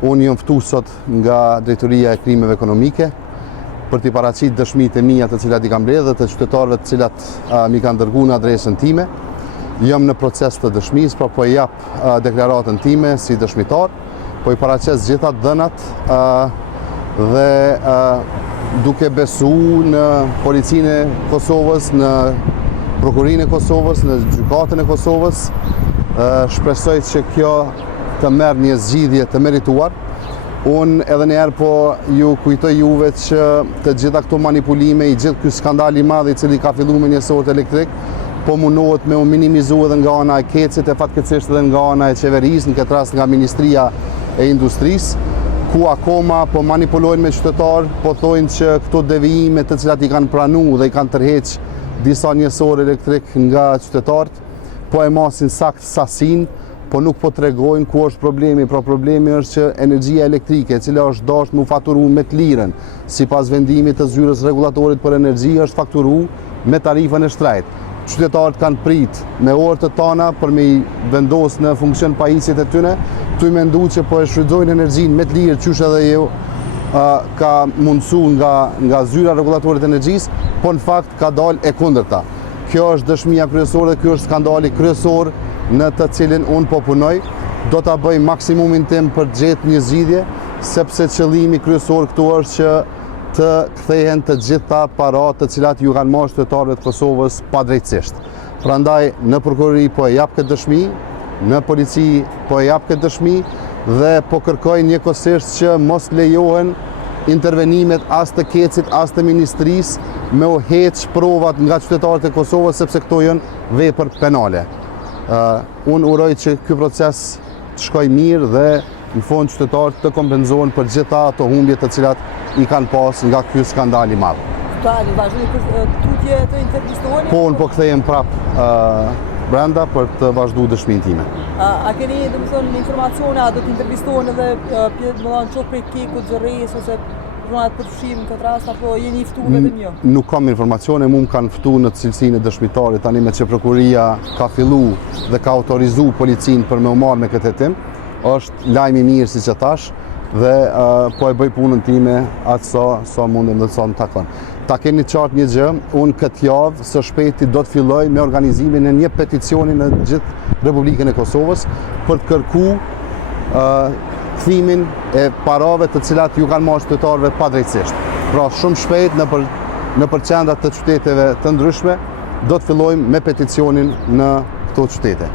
Unë jam ftuar sot nga Drejtoria e Krimeve Ekonomike për t'i paraqitur dëshmitë e mia të cilat i kam mbledhur dhe të qytetarëve të cilat mi kanë dërguar në adresën time. Jam në proces të dëshmisë, pra po jap deklaratën time si dëshmitar, po i paraqes gjitha dhënat dhe duke besuar në Policinë e Kosovës, në Prokurorinë e Kosovës, në Gjykatën e Kosovës, shpresoj që kjo të merr një zgjidhje të merituar. Unë edhe njerë po ju kujtoj juve që të gjitha këto manipulime, i gjithë ky skandal i madh i cili ka filluar me njësort elektrik, po mundohet me u minimizu edhe nga ana e Kecit e fatkeqësisht edhe nga ana e qeverisë, në këtë rast nga Ministria e Industrisë, ku akoma po manipulojnë me qytetarë, po thojnë që këto devijime të cilat i kanë pranuar dhe i kanë tërheq disa njësor elektrik nga qytetarët, po e masin sakt sasinë, po nuk po tregojnë ku është problemi. Pra problemi është që energjia elektrike, e cila është dashur me u faturu me të lirën, sipas vendimit të zyrës rregullatorit për energji, është fakturu me tarifën e shtrejtë. Qytetarët kanë prit me orë të tana për me i vendos në funksion pajisjet e tyre, tu i mendu që po e shfrytëzojnë energjinë me të lirë, qysh edhe ju ka mundësu nga zyra rregullatorit të energjisë, po në fakt ka dalë e kundërta. Kjo është dëshmia kryesore dhe ky është skandali kryesor në të cilin unë po punoj. Do ta bëj maksimumin tim për të gjetur një zgjidhje, sepse qëllimi kryesor këtu është që të kthehen të gjitha paratë të cilat ju kanë marrë qytetarëve të Kosovës padrejtësisht. Prandaj në prokurori po e jap këtë dëshmi, në polici po e jap këtë dëshmi dhe po kërkoj njëkohësisht që mos lejohen intervenimet as të Kecit, as të Ministrisë me u heq provat nga qytetarët e Kosovës, sepse këto janë vepër penale. Unë uroj që ky proces të shkojë mirë dhe në fund qytetarët të kompenzohen për gjitha ato humbje të cilat i kanë pas nga ky skandal i madh. Tani vazhdoni tutje të intervistoheni? Po, unë po kthehem prap brenda për të vazhduar dëshminë time. A keni domethënë informacione, a do të intervistohen edhe çoft prej Kekut, Xherres ose zonat për fshim këtë rast, apo jeni i ftuar vetëm ju? Nuk kam informacione, mu më kanë ftuar në cilësinë e dëshmitarit, tani me që prokuria ka fillu dhe ka autorizu policinë për me u marrë me këtë hetim, është lajm i mirë siç e thash, dhe po e bëj punën time atë sa mundem dhe sa më takon. Ta keni qartë një gjë, unë këtë javë së shpejti do të filloj me organizimin e një peticioni në gjithë Republikën e Kosovës për të kërkuar kthimin e parave të cilat ju kanë marrë qytetarëve padrejtësisht. Pra shumë shpejt nëpër qendrat të qyteteve të ndryshme do të fillojmë me peticionin në këto qytete.